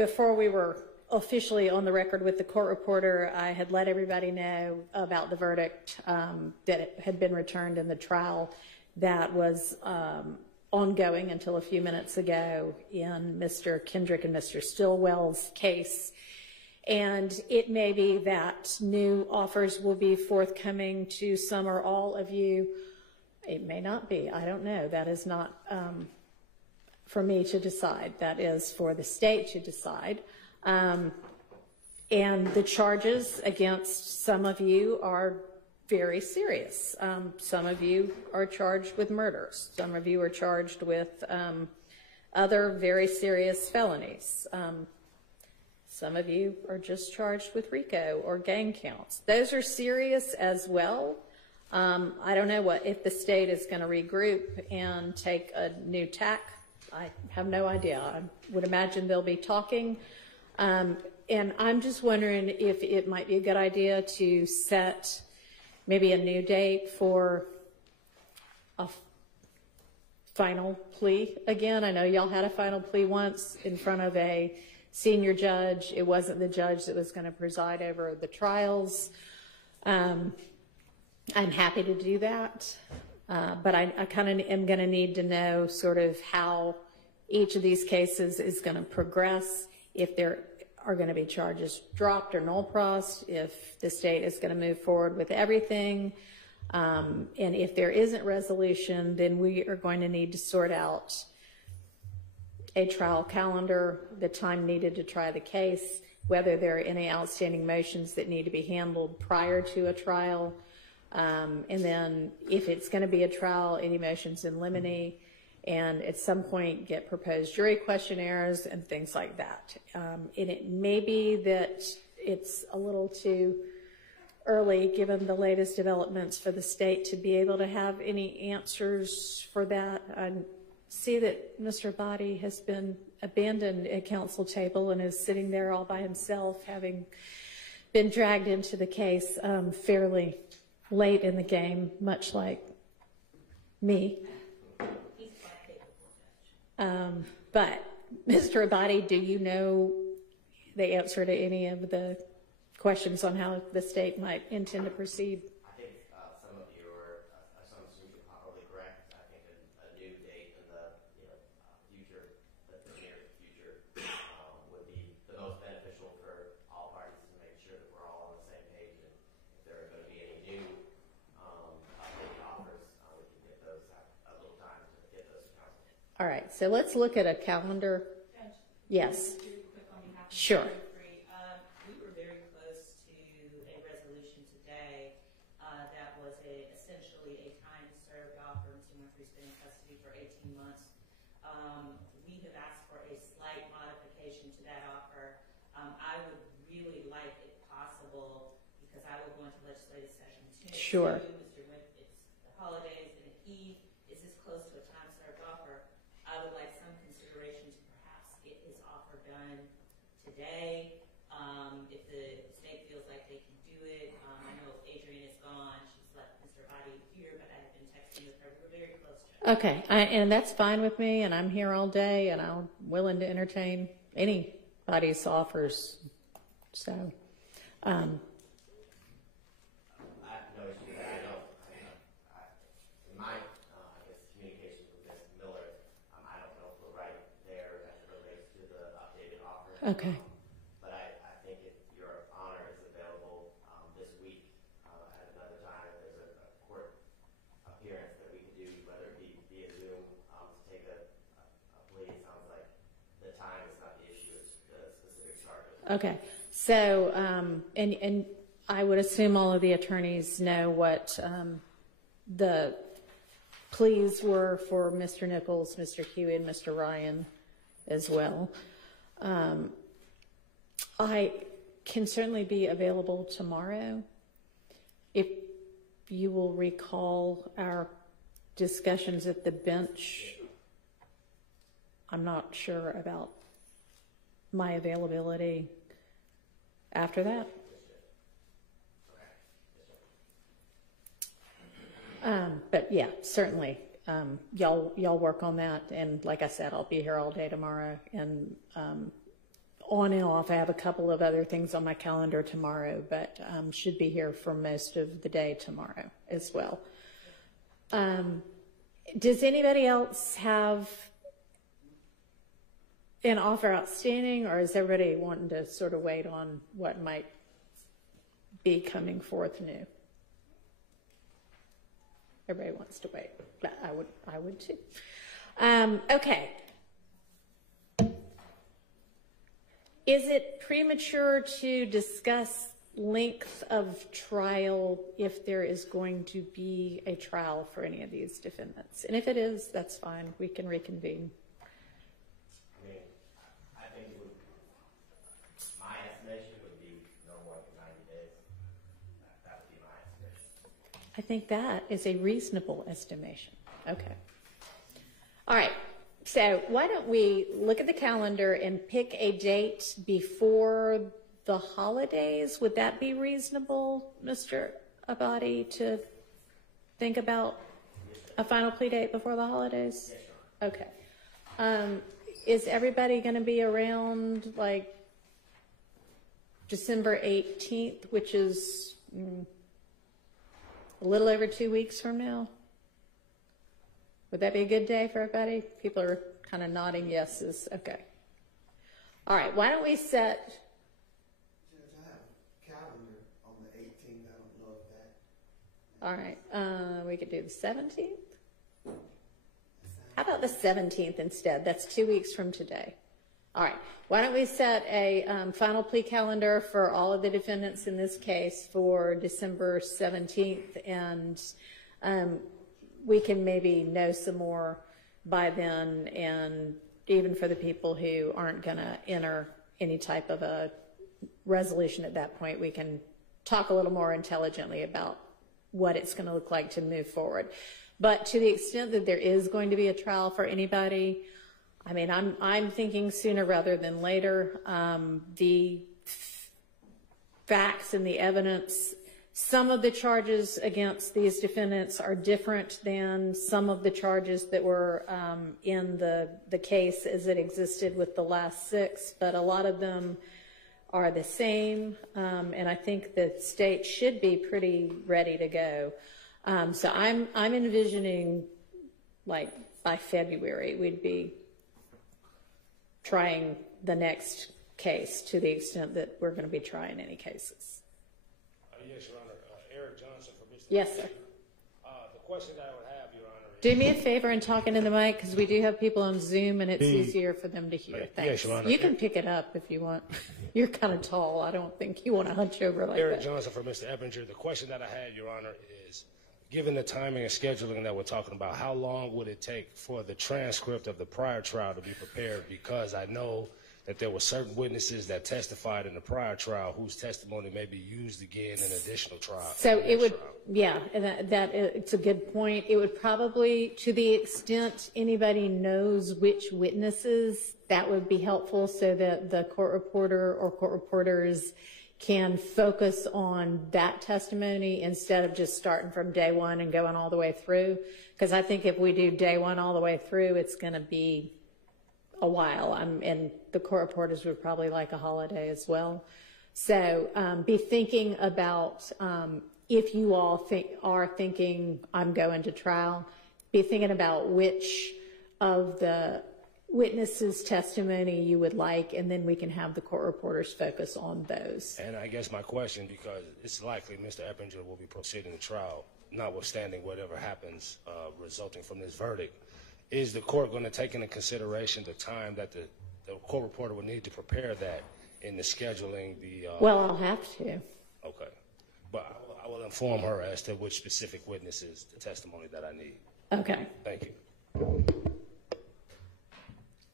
before we were officially on the record with the court reporter, I had let everybody know about the verdict that it had been returned in the trial that was ongoing until a few minutes ago in Mr. Kendrick and Mr. Stillwell's case. And it may be that new offers will be forthcoming to some or all of you. It may not be. I don't know. That is not for me to decide. That is for the state to decide. And the charges against some of you are very serious. Some of you are charged with murders. Some of you are charged with other very serious felonies. Some of you are just charged with RICO or gang counts. Those are serious as well. I don't know if the state is going to regroup and take a new tack. I have no idea. I would imagine they'll be talking. And I'm just wondering if it might be a good idea to set maybe a new date for a final plea again. I know y'all had a final plea once in front of a senior judge. It wasn't the judge that was going to preside over the trials. I'm happy to do that, but I kind of am going to need to know sort of how each of these cases is going to progress, if there are going to be charges dropped or null pros, if the state is going to move forward with everything. And if there isn't resolution, then we are going to need to sort out a trial calendar, the time needed to try the case, whether there are any outstanding motions that need to be handled prior to a trial. And then if it's going to be a trial, any motions in limine, and at some point get proposed jury questionnaires and things like that. And it may be that it's a little too early, given the latest developments, for the state to be able to have any answers for that. I see that Mr. Gotti has been abandoned at council table and is sitting there all by himself, having been dragged into the case fairly late in the game, much like me. But Mr. Gotti, do you know the answer to any of the questions on how the state might intend to proceed? I think some of your assumptions are probably correct. I think a new date in the future, the near future, would be the most beneficial for all parties to make sure that we're all on the same page. And if there are going to be any new updated offers, we can get those a little time to get those to council. All right, so let's look at a calendar. Yes. Sure. We were very close to a resolution today that was essentially a time-served offer. Mr. Winfrey's been in custody for 18 months. We have asked for a slight modification to that offer. I would really like, if possible, because I will go into legislative session too. Sure. Mr. Winfrey, it's the holidays, and if he is this close to a time-served offer, I would like some consideration to perhaps get his offer done today. If the state feels like they can do it. I know Adrienne is gone. She's left Mr. Gotti here, but I have been texting with her. We're very close to it. Okay, and that's fine with me, and I'm here all day, and I'm willing to entertain anybody's offers. So, I have no issue with that. I know, in my, communication with Ms. Miller, I don't know if we're right there as it relates to the updated offer. okay. But I think if your honor is available this week at another time, there's a court appearance that we could do, whether it be via Zoom to take a plea. It sounds like the time is not the issue, it's the specific charges. Okay, so, and I would assume all of the attorneys know what the pleas were for Mr. Nichols, Mr. Huey, and Mr. Ryan as well. I can certainly be available tomorrow. If you will recall our discussions at the bench, I'm not sure about my availability after that. But yeah, certainly, y'all work on that, and like I said, I'll be here all day tomorrow, and on and off. I have a couple of other things on my calendar tomorrow, but should be here for most of the day tomorrow as well. Does anybody else have an offer outstanding, or is everybody wanting to sort of wait on what might be coming forth new? Everybody wants to wait, but I would too. Okay. Is it premature to discuss length of trial if there is going to be a trial for any of these defendants? And if it is, that's fine. We can reconvene. I mean, I think it would, my estimation would be no more than 90 days. That would be my estimation. I think that is a reasonable estimation. Okay. All right. So why don't we look at the calendar and pick a date before the holidays? Would that be reasonable, Mr. Abadi, to think about a final plea date before the holidays? Yes, Your Honor. Okay. Is everybody going to be around like December 18th, which is a little over 2 weeks from now? Would that be a good day for everybody? People are kind of nodding yeses. Okay. All right. Why don't we set... Judge, I have a calendar on the 18th. I don't know if that... All right. We could do the 17th. How about the 17th instead? That's 2 weeks from today. All right. Why don't we set a final plea calendar for all of the defendants in this case for December 17th, and we can maybe know some more by then, and even for the people who aren't going to enter any type of a resolution at that point, we can talk a little more intelligently about what it's going to look like to move forward. But to the extent that there is going to be a trial for anybody, I mean, I'm thinking sooner rather than later. The facts and the evidence, some of the charges against these defendants are different than some of the charges that were in the case as it existed with the last 6, but a lot of them are the same, and I think the state should be pretty ready to go. So I'm envisioning, like, by February, we'd be trying the next case to the extent that we're going to be trying any cases. Yes, Your Honor. Eric Johnson from Mr. Yes, sir. The question that I would have, Your Honor, is... Do me a favor and talk into the mic, because we do have people on Zoom, and it's easier for them to hear. Thanks. Yes, Your Honor. You can pick it up if you want. You're kind of tall. I don't think you want to hunch over like Eric that. Johnson from Mr. Eppinger. The question that I had, Your Honor, is, given the timing and scheduling that we're talking about, how long would it take for the transcript of the prior trial to be prepared? Because I know that there were certain witnesses that testified in the prior trial whose testimony may be used again in additional trial. So it would, yeah, and that it's a good point. It would probably, to the extent anybody knows which witnesses, that would be helpful so that the court reporter or court reporters can focus on that testimony instead of just starting from day one and going all the way through. Because I think if we do day one all the way through, it's going to be a while, and the court reporters would probably like a holiday as well. So be thinking about, if you all are thinking I'm going to trial, be thinking about which of the witnesses' testimony you would like, and then we can have the court reporters focus on those. And I guess my question, because it's likely Mr. Eppinger will be proceeding to trial, notwithstanding whatever happens resulting from this verdict, is the court going to take into consideration the time that the court reporter would need to prepare that in the scheduling? Well, I'll have to. Okay. But I will inform her as to which specific witnesses, the testimony that I need. Okay. Thank you.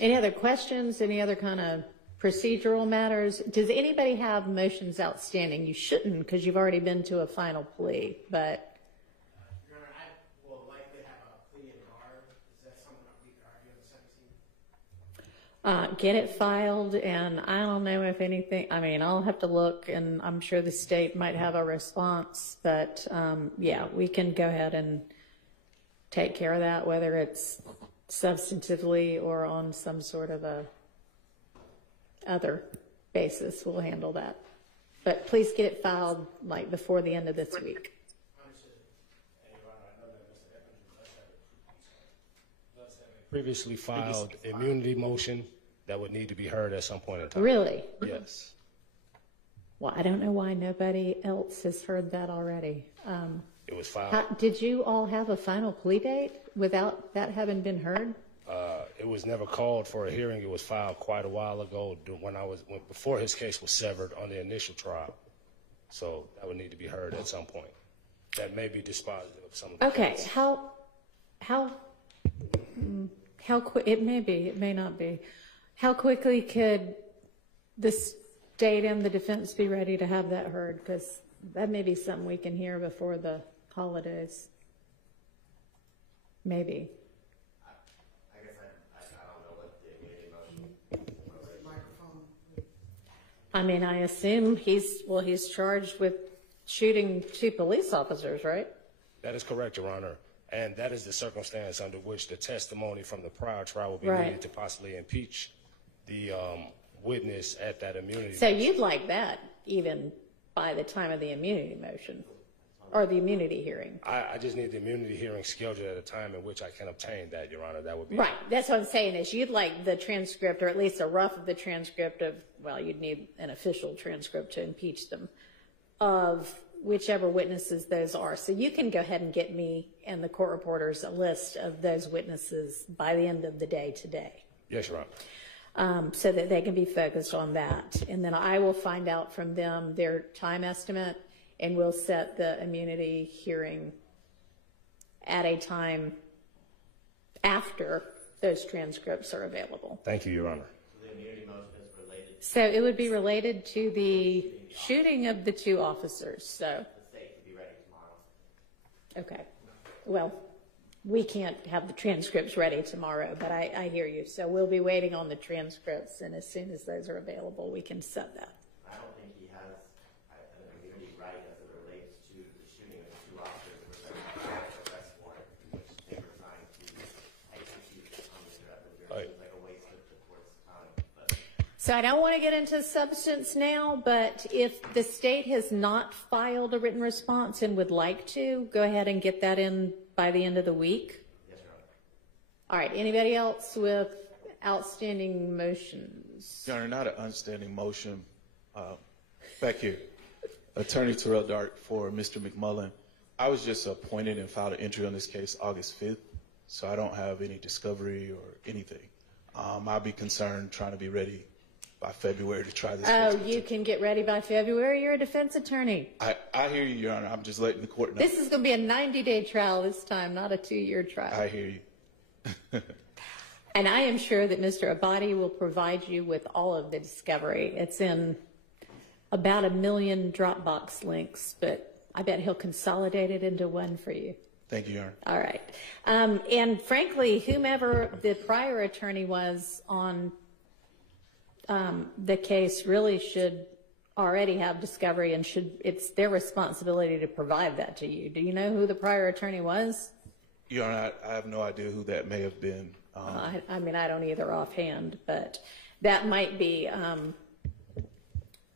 Any other questions? Any other kind of procedural matters? Does anybody have motions outstanding? You shouldn't, because you've already been to a final plea, but... Your Honor, I will likely have a plea in bar. Is that something that we could argue on the 17th? Get it filed, and I don't know if anything, I mean, I'll have to look, and I'm sure the state might have a response, but yeah, we can go ahead and take care of that, whether it's substantively or on some sort of a other basis, we'll handle that. But please get it filed like before the end of this week. Previously filed immunity motion that would need to be heard at some point in time. Really? Yes. Well, I don't know why nobody else has heard that already. It was filed. Did you all have a final plea date without that having been heard? It was never called for a hearing. It was filed quite a while ago before his case was severed on the initial trial. So that would need to be heard at some point. That may be dispositive of some of the Okay. case. How quick? It may be. It may not be. How quickly could the state and the defense be ready to have that heard? Because that may be something we can hear before the holidays. Maybe. I guess I don't know what the immunity motion. Microphone. I mean, I assume he's charged with shooting 2 police officers, right? That is correct, Your Honor. And that is the circumstance under which the testimony from the prior trial will be Right. needed to possibly impeach the witness at that immunity. So you'd like that even by the time of the immunity motion or the immunity hearing? I just need the immunity hearing scheduled at a time in which I can obtain that, Your Honor. That would be Right. That's what I'm saying is you'd like the transcript, or at least a rough of the transcript of, well, you'd need an official transcript to impeach them, of whichever witnesses those are. So you can go ahead and get me and the court reporters a list of those witnesses by the end of the day today. Yes, Your Honor. So that they can be focused on that. And then I will find out from them their time estimate, and we'll set the immunity hearing at a time after those transcripts are available. Thank you, Your Honor. So the immunity motion is related So it would be related to the shooting of the 2 officers. So, to the state to be ready tomorrow. okay. Well, we can't have the transcripts ready tomorrow, but I hear you. So we'll be waiting on the transcripts, and as soon as those are available, we can set that. I don't think he has an immunity right as it relates to the shooting of the 2 officers with an arrest warrant, which they were trying to execute on the threat. It seems like a waste of the court's time. But So I don't want to get into substance now, but if the state has not filed a written response and would like to, go ahead and get that in by the end of the week. yes, Your Honor. All right. Anybody else with outstanding motions? Your Honor, not an outstanding motion. Back here, Attorney Terrell Dart for Mr. McMullen. I was just appointed and filed an entry on this case August 5th, so I don't have any discovery or anything. I'll be concerned trying to be ready by February to try this Oh, case. you can get ready by February. You're a defense attorney. I hear you, Your Honor. I'm just letting the court know. This is going to be a 90-day trial this time, not a 2-year trial. I hear you. And I am sure that Mr. Abadi will provide you with all of the discovery. It's in about 1 million Dropbox links, but I bet he'll consolidate it into one for you. Thank you, Your Honor. All right. And frankly, whomever the prior attorney was on the case really should already have discovery, and it's their responsibility to provide that to you. Do you know who the prior attorney was? Your Honor, I have no idea who that may have been. I mean, I don't either offhand, but that might be a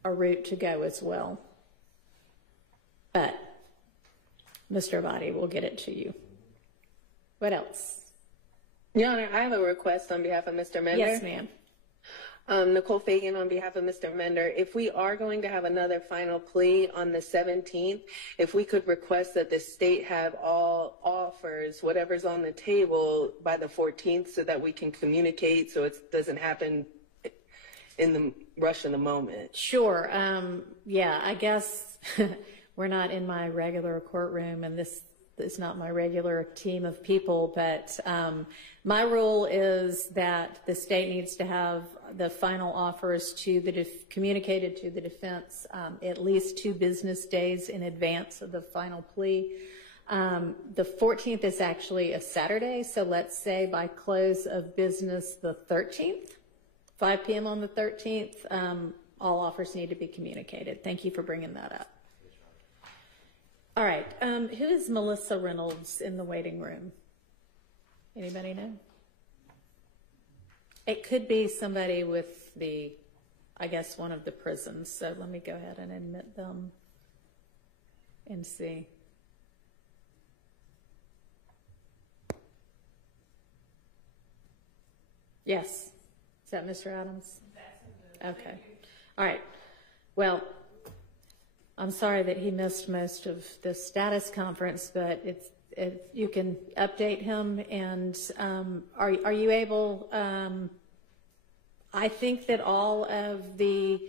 route to go as well. But Mr. Abadi will get it to you. What else? Your Honor, I have a request on behalf of Mr. Mender. Yes, ma'am. Nicole Fagan on behalf of Mr. Mender. If we are going to have another final plea on the 17th, if we could request that the state have all offers, whatever's on the table, by the 14th so that we can communicate so it doesn't happen in the rush of the moment. Sure. Yeah, I guess we're not in my regular courtroom, and this is not my regular team of people, but my rule is that the state needs to have the final offers communicated to the defense at least 2 business days in advance of the final plea. The 14th is actually a Saturday, so let's say by close of business the 13th, 5 p.m. on the 13th, all offers need to be communicated. Thank you for bringing that up. All right. Who is Melissa Reynolds in the waiting room? Anybody know? It could be somebody with the I guess, one of the prisons. So let me go ahead and admit them and see. Yes. Is that Mr. Adams? Okay. All right. Well, I'm sorry that he missed most of the status conference, but if you can update him. And are you able? I think that all of the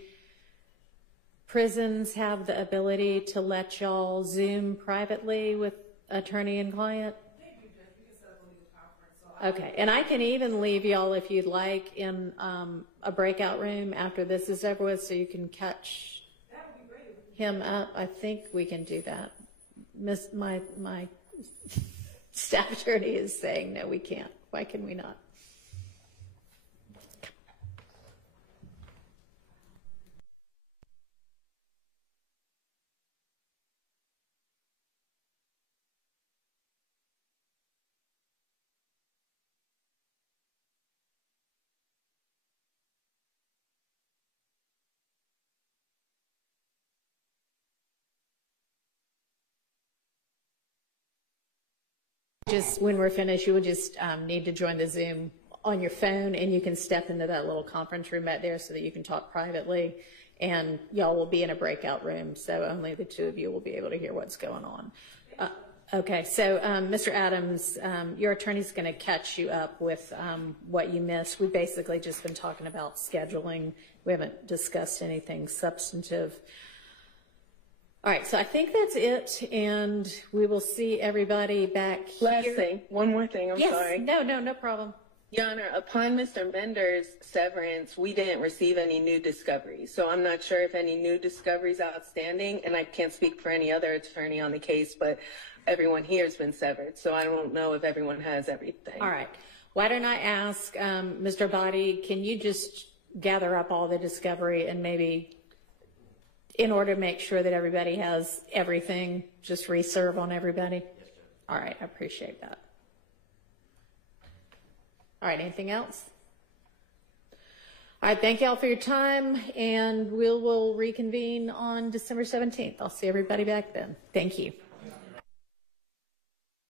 prisons have the ability to let y'all Zoom privately with attorney and client. Okay, and I can even leave y'all, if you'd like, in a breakout room after this is over with, so you can catch him up. I think we can do that. My staff attorney is saying no, we can't. Why can we not? Just when we're finished, you would just need to join the Zoom on your phone, and you can step into that little conference room back there so that you can talk privately, and y'all will be in a breakout room, so only the two of you will be able to hear what's going on. Okay, so Mr. Adams, your attorney's going to catch you up with what you missed. We've basically just been talking about scheduling. We haven't discussed anything substantive. All right, so I think that's it, and we will see everybody back here. Last thing, one more thing, I'm sorry. No problem. Your Honor, upon Mr. Mender's severance, we didn't receive any new discoveries. So I'm not sure if any new discoveries outstanding, and I can't speak for any other attorney on the case, but everyone here has been severed. So I don't know if everyone has everything. All right. Why don't I ask Mr. Gotti, can you just gather up all the discovery and maybe, in order to make sure that everybody has everything, just reserve on everybody? Yes, Judge. All right, I appreciate that. All right, anything else? All right, thank y'all for your time, and we'll reconvene on December 17th. I'll see everybody back then. Thank you.